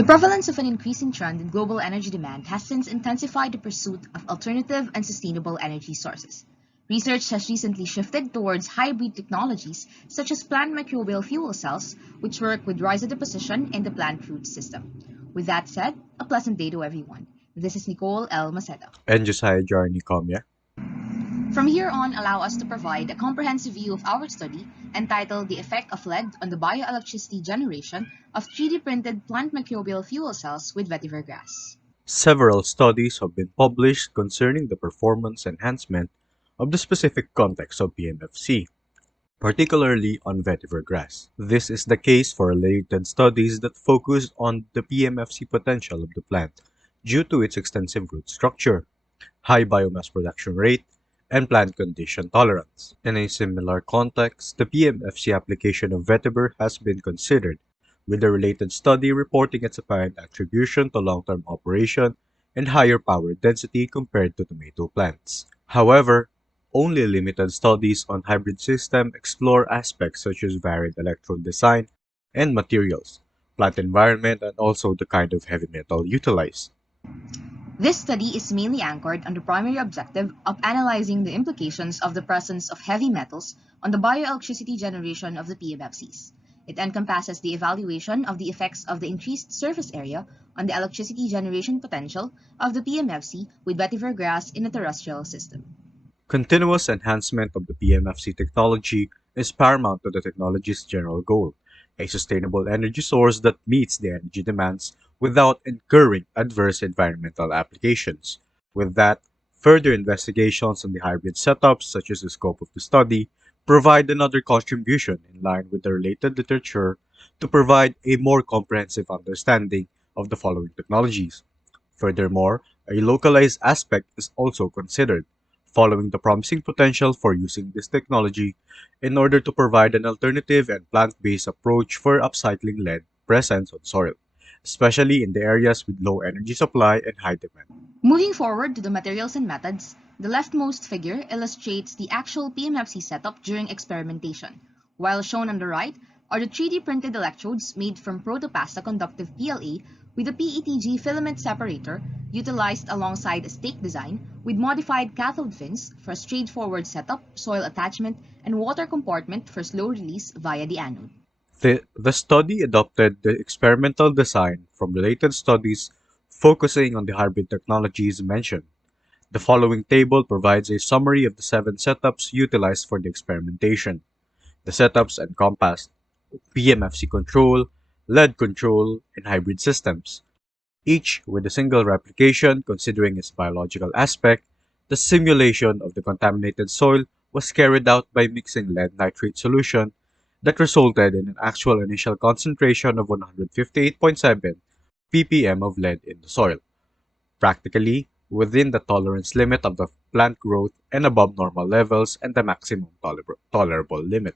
The prevalence of an increasing trend in global energy demand has since intensified the pursuit of alternative and sustainable energy sources. Research has recently shifted towards hybrid technologies such as plant microbial fuel cells, which work with riser deposition in the plant root system. With that said, a pleasant day to everyone. This is Nicole L. Macedo. And Josiah Jarni Comia. From here on, allow us to provide a comprehensive view of our study entitled The Effect of Lead on the Bioelectricity Generation of 3D Printed Plant Microbial Fuel Cells with Vetiver Grass. Several studies have been published concerning the performance enhancement of the specific context of PMFC, particularly on vetiver grass. This is the case for related studies that focus on the PMFC potential of the plant due to its extensive root structure, high biomass production rate, and plant condition tolerance. In a similar context, the PMFC application of vetiver has been considered, with a related study reporting its apparent attribution to long-term operation and higher power density compared to tomato plants. However, only limited studies on hybrid system explore aspects such as varied electrode design and materials, plant environment, and also the kind of heavy metal utilized. This study is mainly anchored on the primary objective of analyzing the implications of the presence of heavy metals on the bioelectricity generation of the PMFCs. It encompasses the evaluation of the effects of the increased surface area on the electricity generation potential of the PMFC with vetiver grass in a terrestrial system. Continuous enhancement of the PMFC technology is paramount to the technology's general goal, a sustainable energy source that meets the energy demands without incurring adverse environmental applications. With that, further investigations on the hybrid setups, such as the scope of the study, provide another contribution in line with the related literature to provide a more comprehensive understanding of the following technologies. Furthermore, a localized aspect is also considered, following the promising potential for using this technology in order to provide an alternative and plant-based approach for upcycling lead present on soil, especially in the areas with low energy supply and high demand. Moving forward to the materials and methods, the leftmost figure illustrates the actual PMFC setup during experimentation, while shown on the right are the 3D printed electrodes made from protopasta conductive PLA with a PETG filament separator utilized alongside a stake design with modified cathode fins for a straightforward setup, soil attachment, and water compartment for slow release via the anode. The study adopted the experimental design from related studies focusing on the hybrid technologies mentioned. The following table provides a summary of the 7 setups utilized for the experimentation. The setups encompass PMFC control, lead control, and hybrid systems, each with a single replication considering its biological aspect. The simulation of the contaminated soil was carried out by mixing lead nitrate solution that resulted in an actual initial concentration of 158.7 ppm of lead in the soil, practically within the tolerance limit of the plant growth and above normal levels and the maximum tolerable limit.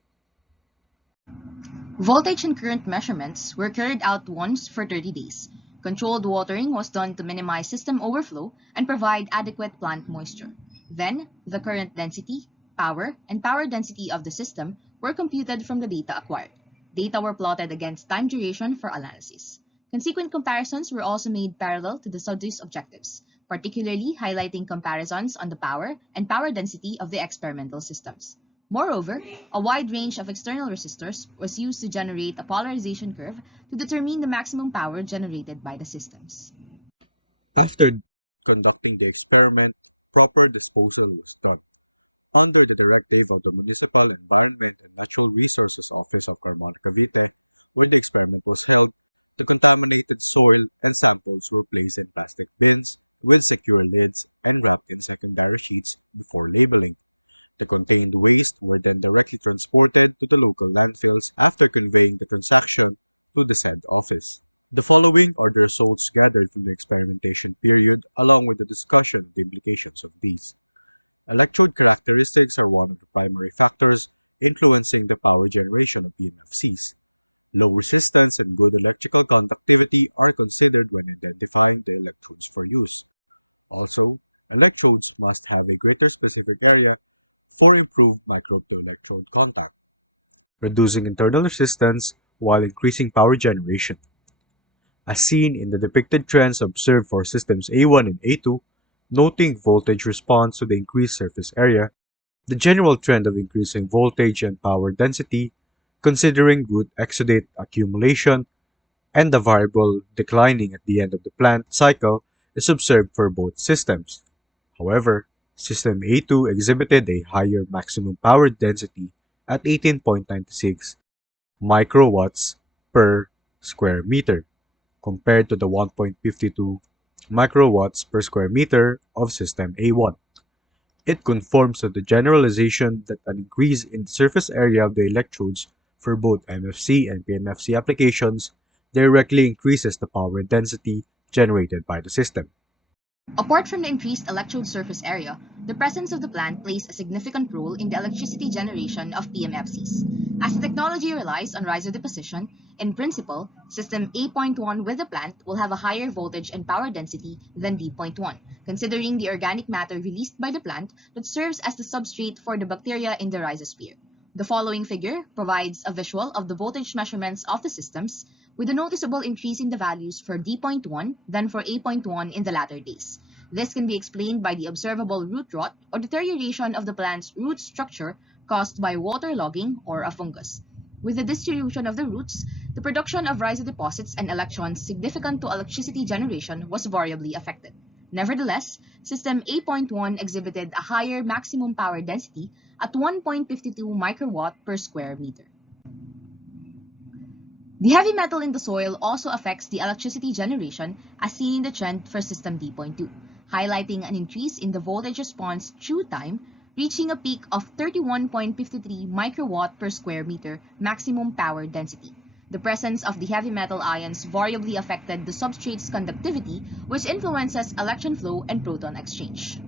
Voltage and current measurements were carried out once for 30 days. Controlled watering was done to minimize system overflow and provide adequate plant moisture. Then, the current density, power, and power density of the system were computed from the data acquired. Data were plotted against time duration for analysis. Consequent comparisons were also made parallel to the study's objectives, particularly highlighting comparisons on the power and power density of the experimental systems. Moreover, a wide range of external resistors was used to generate a polarization curve to determine the maximum power generated by the systems. After conducting the experiment, proper disposal was done. Under the directive of the Municipal Environment and Natural Resources Office of Carmona, Cavite, where the experiment was held, the contaminated soil and samples were placed in plastic bins with secure lids and wrapped in secondary sheets before labeling. The contained waste were then directly transported to the local landfills after conveying the transaction to the said office. The following are the results gathered from the experimentation period along with the discussion of the implications of these. Electrode characteristics are one of the primary factors influencing the power generation of PMFCs. Low resistance and good electrical conductivity are considered when identifying the electrodes for use. Also, electrodes must have a greater specific area for improved microbe-to-electrode contact, reducing internal resistance while increasing power generation. as seen in the depicted trends observed for systems A1 and A2, noting voltage response to the increased surface area, the general trend of increasing voltage and power density, considering root exudate accumulation, and the variable declining at the end of the plant cycle is observed for both systems. However, system A2 exhibited a higher maximum power density at 18.96 microwatts per square meter compared to the 1.52 microwatts per square meter of system A1. It conforms to the generalization that an increase in the surface area of the electrodes for both MFC and PMFC applications directly increases the power density generated by the system. Apart from the increased electrode surface area, the presence of the plant plays a significant role in the electricity generation of PMFCs. As the technology relies on riser deposition, in principle, system A.1 with the plant will have a higher voltage and power density than B.1, considering the organic matter released by the plant that serves as the substrate for the bacteria in the rhizosphere. The following figure provides a visual of the voltage measurements of the systems, with a noticeable increase in the values for D.1 than for A.1 in the latter days. This can be explained by the observable root rot or deterioration of the plant's root structure caused by waterlogging or a fungus. With the distribution of the roots, the production of rhizodeposits and electrons significant to electricity generation was variably affected. Nevertheless, system A.1 exhibited a higher maximum power density at 1.52 microwatt per square meter. The heavy metal in the soil also affects the electricity generation as seen in the trend for system D.2, highlighting an increase in the voltage response through time, reaching a peak of 31.53 microwatt per square meter maximum power density. The presence of the heavy metal ions variably affected the substrate's conductivity, which influences electron flow and proton exchange.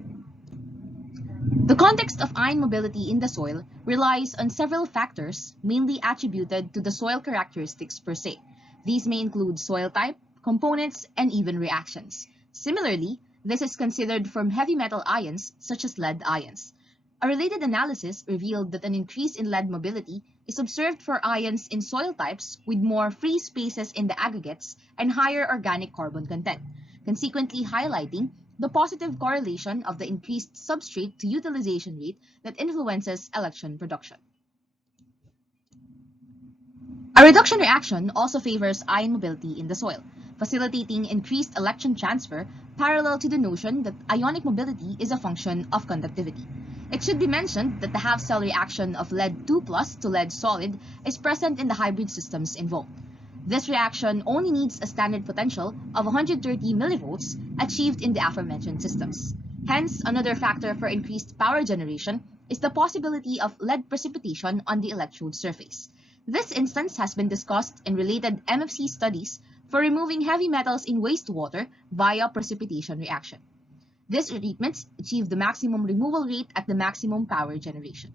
The context of ion mobility in the soil relies on several factors mainly attributed to the soil characteristics per se. These may include soil type, components, and even reactions. Similarly, this is considered for heavy metal ions such as lead ions. A related analysis revealed that an increase in lead mobility is observed for ions in soil types with more free spaces in the aggregates and higher organic carbon content, consequently highlighting the positive correlation of the increased substrate to utilization rate that influences electron production. A reduction reaction also favors ion mobility in the soil, facilitating increased electron transfer parallel to the notion that ionic mobility is a function of conductivity. It should be mentioned that the half-cell reaction of lead 2 plus to lead solid is present in the hybrid systems involved. This reaction only needs a standard potential of 130 millivolts achieved in the aforementioned systems. Hence, another factor for increased power generation is the possibility of lead precipitation on the electrode surface. This instance has been discussed in related MFC studies for removing heavy metals in wastewater via precipitation reaction. These treatments achieve the maximum removal rate at the maximum power generation.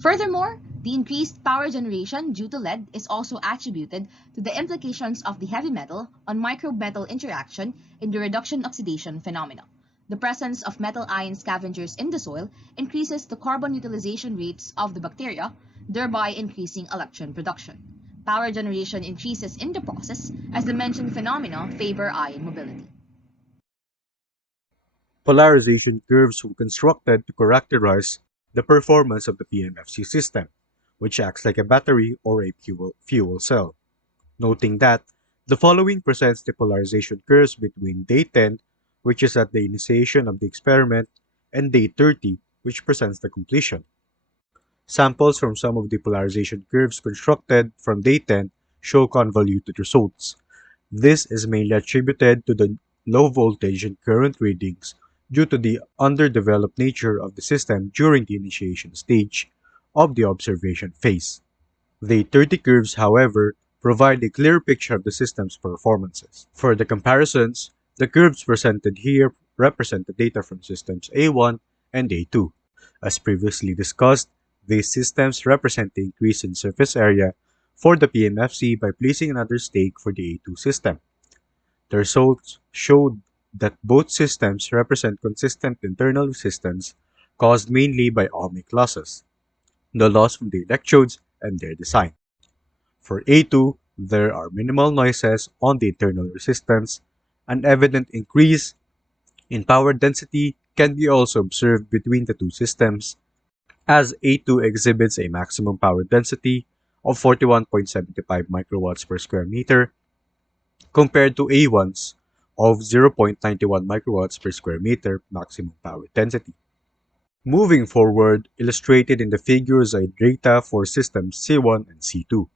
Furthermore, the increased power generation due to lead is also attributed to the implications of the heavy metal on microbe-metal interaction in the reduction-oxidation phenomena. The presence of metal ion scavengers in the soil increases the carbon utilization rates of the bacteria, thereby increasing electron production. Power generation increases in the process as the mentioned phenomena favor ion mobility. Polarization curves were constructed to characterize the performance of the PMFC system, which acts like a battery or a fuel cell. Noting that the following presents the polarization curves between day 10, which is at the initiation of the experiment, and day 30, which presents the completion. Samples from some of the polarization curves constructed from day 10 show convoluted results. This is mainly attributed to the low voltage and current readings due to the underdeveloped nature of the system during the initiation stage of the observation phase. The 30 curves, however, provide a clear picture of the system's performances. For the comparisons, the curves presented here represent the data from systems A1 and A2. As previously discussed, these systems represent the increase in surface area for the PMFC by placing another stake for the A2 system. The results showed that both systems represent consistent internal resistance caused mainly by ohmic losses, the loss from the electrodes and their design. For A2, There are minimal noises on the internal resistance. An evident increase in power density can be also observed between the two systems, as A2 exhibits a maximum power density of 41.75 microwatts per square meter compared to A1's of 0.91 microwatts per square meter maximum power density. Moving forward, illustrated in the figures are data for systems C1 and C2,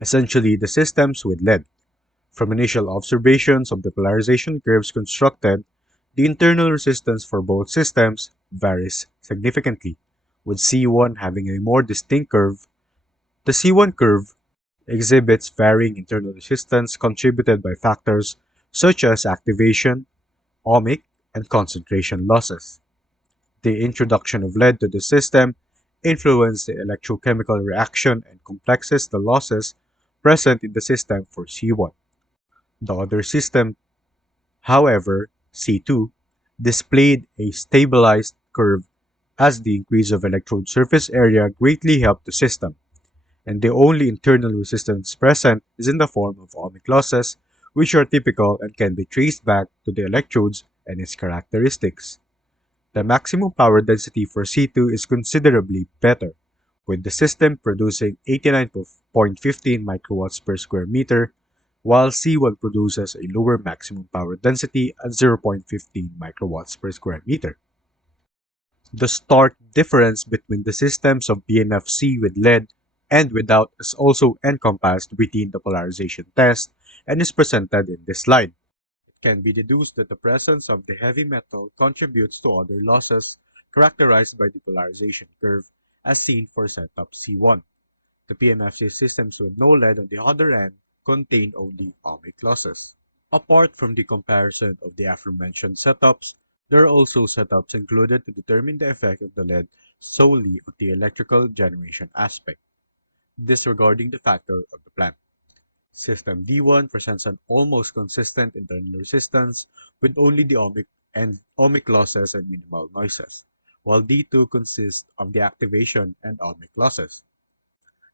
essentially the systems with lead. From initial observations of the polarization curves constructed, the internal resistance for both systems varies significantly, with C1 having a more distinct curve. The C1 curve exhibits varying internal resistance contributed by factors such as activation, ohmic, and concentration losses. The introduction of lead to the system influenced the electrochemical reaction and complexes the losses present in the system for C1. The other system, however, C2, displayed a stabilized curve as the increase of electrode surface area greatly helped the system, and the only internal resistance present is in the form of ohmic losses, which are typical and can be traced back to the electrodes and its characteristics. The maximum power density for C2 is considerably better, with the system producing 89.15 microwatts per square meter, while C1 produces a lower maximum power density at 0.15 microwatts per square meter. The stark difference between the systems of PMFC with lead and without is also encompassed within the polarization test and is presented in this slide. It can be deduced that the presence of the heavy metal contributes to other losses characterized by the polarization curve as seen for setup C1. The PMFC systems with no lead on the other end contain only ohmic losses. Apart from the comparison of the aforementioned setups, there are also setups included to determine the effect of the lead solely on the electrical generation aspect, disregarding the factor of the plant. System D1 presents an almost consistent internal resistance with only the ohmic losses and minimal noises, while D2 consists of the activation and ohmic losses.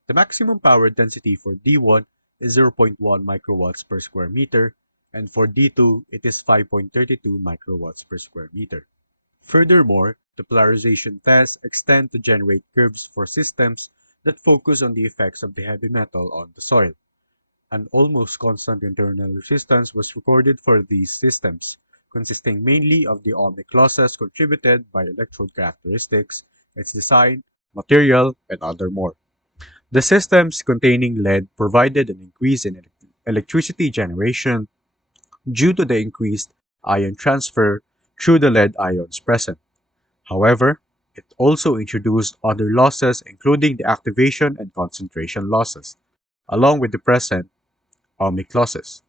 The maximum power density for D1 is 0.1 microwatts per square meter, and for D2 it is 5.32 microwatts per square meter. Furthermore, the polarization tests extend to generate curves for systems that focus on the effects of the heavy metal on the soil. An almost constant internal resistance was recorded for these systems, consisting mainly of the ohmic losses contributed by electrode characteristics, its design, material, and other more. The systems containing lead provided an increase in electricity generation due to the increased ion transfer through the lead ions present. However, it also introduced other losses including the activation and concentration losses, along with the present ohmic losses.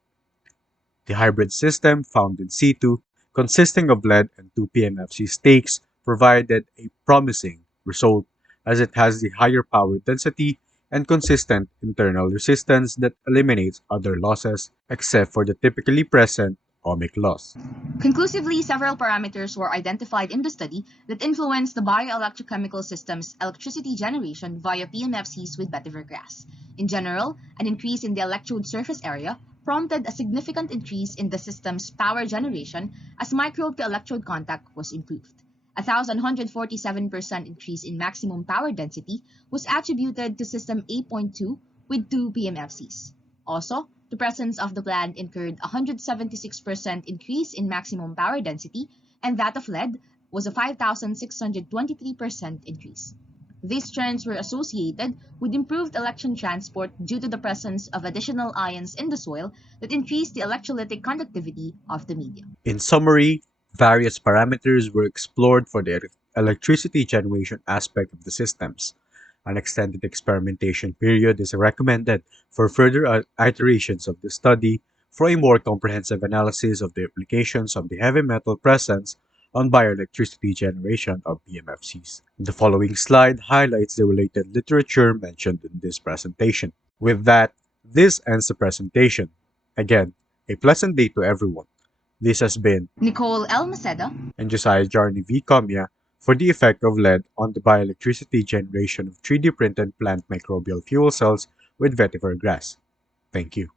The hybrid system found in C2, consisting of lead and 2 PMFC stakes, provided a promising result as it has the higher power density and consistent internal resistance that eliminates other losses except for the typically present ohmic loss. Conclusively, several parameters were identified in the study that influence the bioelectrochemical system's electricity generation via PMFCs with vetiver grass. In general, an increase in the electrode surface area prompted a significant increase in the system's power generation as microbe-to-electrode contact was improved. A 1,147% increase in maximum power density was attributed to system A.2 with 2 PMFCs. Also, the presence of the plant incurred a 176% increase in maximum power density, and that of lead was a 5,623% increase. These trends were associated with improved electron transport due to the presence of additional ions in the soil that increased the electrolytic conductivity of the medium. In summary, various parameters were explored for the electricity generation aspect of the systems. An extended experimentation period is recommended for further iterations of the study for a more comprehensive analysis of the implications of the heavy metal presence on bioelectricity generation of BMFCs. The following slide highlights the related literature mentioned in this presentation. With that, this ends the presentation. Again, a pleasant day to everyone. This has been Nicole L. Maceda and Josiah Jarny V. Comia for the effect of lead on the bioelectricity generation of 3D printed plant microbial fuel cells with vetiver grass. Thank you.